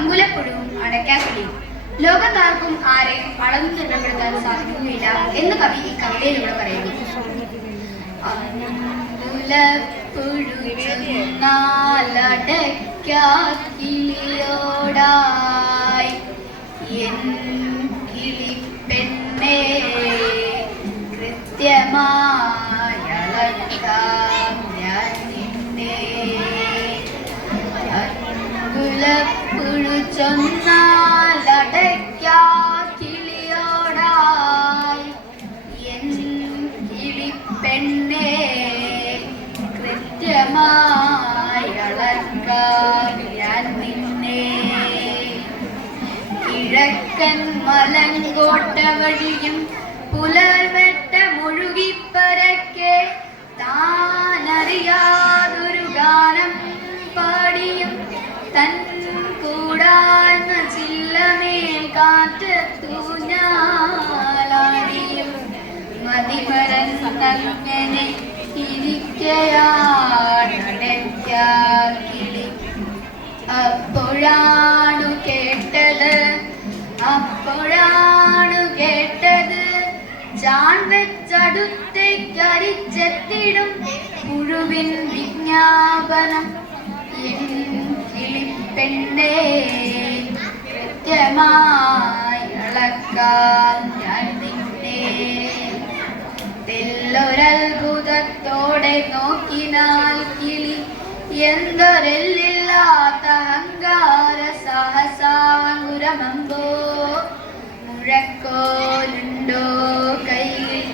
അങ്കുലപ്പുഴുവും അടയ്ക്കാക്കിളിയും ലോകത്താർക്കും ആരെയും അളന്നു തിട്ടപ്പെടുത്താൻ സാധിക്കുകയില്ല എന്ന് കവി ഈ കവിതയിലൂടെ പറയുന്നു. അങ്കുലപ്പുഴുചൊന്നാലടയ്ക്കാക്കിളിയോടായി എൻ ചൊന്നാലടയ്ക്കാക്കിളിയോടായി. എൻ കിളിപ്പെണ്ണേ കൃത്യമായി അളക്കാം ഞാൻ നിന്നെ. കിഴക്കൻ മലങ്കോട്ട വഴിയും പുലർവെട്ട മുഴുകിപ്പരക്കെ താനറിയാതൊരു ഗാനം പാടിയും തൻ അപ്പോഴാണു കേട്ടത് അപ്പോഴാണു കേട്ടത്. ജാൺ വെച്ചടുത്തേക്കരിച്ചെത്തിടും പുഴുവിൻ വിജ്ഞാപനം. എൻ കിളിപ്പെണ്ണേ കൃത്യമായി അളക്കാൻ ഞാൻ നോക്കിനാൽ കിളി എന്തൊരെല്ലില്ലാത്ത അഹങ്കാര സാഹസാങ്കുരമമ്പോ? മുഴക്കോലുണ്ടോ കയ്യിൽ?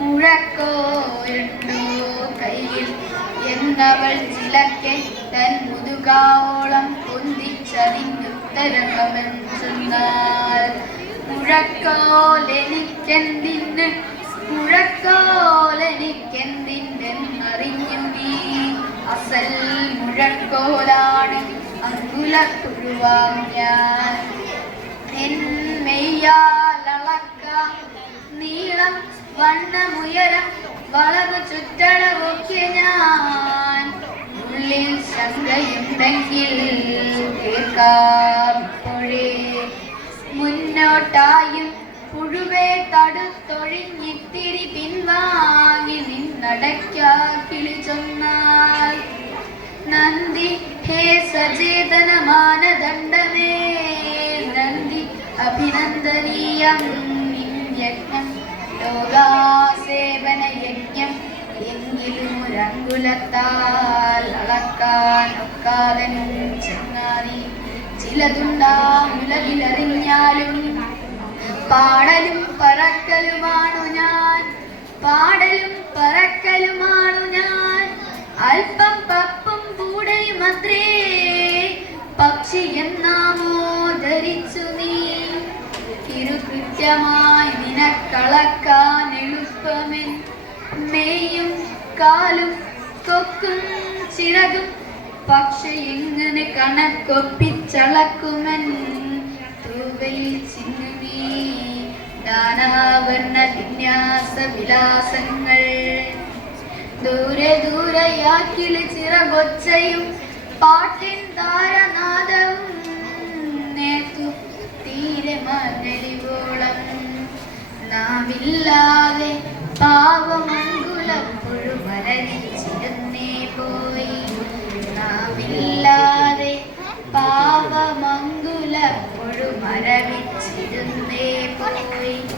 മുഴക്കോലുണ്ടോ കയ്യിൽ? എന്നവൾ ചിലക്കെ തൻ മുതുകാവോളം പൊന്തിച്ചതിനുത്തരമെന്നാൽ മുഴക്കോലെനിക്കെന്തിന്? മുഴക്കോലെനിക്കെന്തിന്റെന്നറിഞ്ഞു നീ. അസൽ മുഴക്കോലാണ് അങ്കുലക്കുഴുവാം ഞാൻ. എന്മെയ്യാലളക്ക നീളം വണ്ണമുയരം വളവ് ചുറ്റളവൊക്കെ ഞാൻ. ഉള്ളിൽ ശങ്കയുണ്ടെങ്കിൽ കേൾക്കാം. മുന്നോട്ടായും പുഴുവേ തടുത്തൊഴിഞ്ഞിത്തിരി പിൻവാങ്ങി നിന്നടയ്ക്കാ കിളി ചൊന്നാൽ. നന്ദി ഹേ സചേതന മാനദണ്ഡമേ നന്ദി അഭിനന്ദനീയം യജ്ഞം ലോകാസേവന യജ്ഞം എങ്കിലും ഒരങ്കുലത്താൽ അളക്കാൻ ഒക്കാതൻ ചെങ്ങാതി ചിലതുണ്ടാം ഉലകിലറിഞ്ഞാലും പാടലും പറക്കലുമാണു ഞാൻ. പാടലും പറക്കലുമാണു ഞാൻ. അല്പം പപ്പും കൂടെയുമത്രേ പക്ഷി എന്നാമോ ധരിച്ചു നീ? ഇരുകൃത്യമായി നിനക്കളക്കാൻ എളുപ്പമെൻ മെയ്യും കാലും കൊക്കും ചിറകും പക്ഷെ എങ്ങനെ കണക്കൊപ്പിച്ചളക്കുമെൻ തൂവയിൽ ചിന്നുമീ ദാനാവർണ വിന്യാസ വിലാസങ്ങൾ ദൂരെ ദൂരെയാക്കിളി ചിറകൊച്ചയും പാട്ടിൻ താരനാദവും നേത്തു തീരെ മകലിവോളം നാവില്ലാതെ പാവമംഗുലം മരവിച്ചിരുന്നേ three,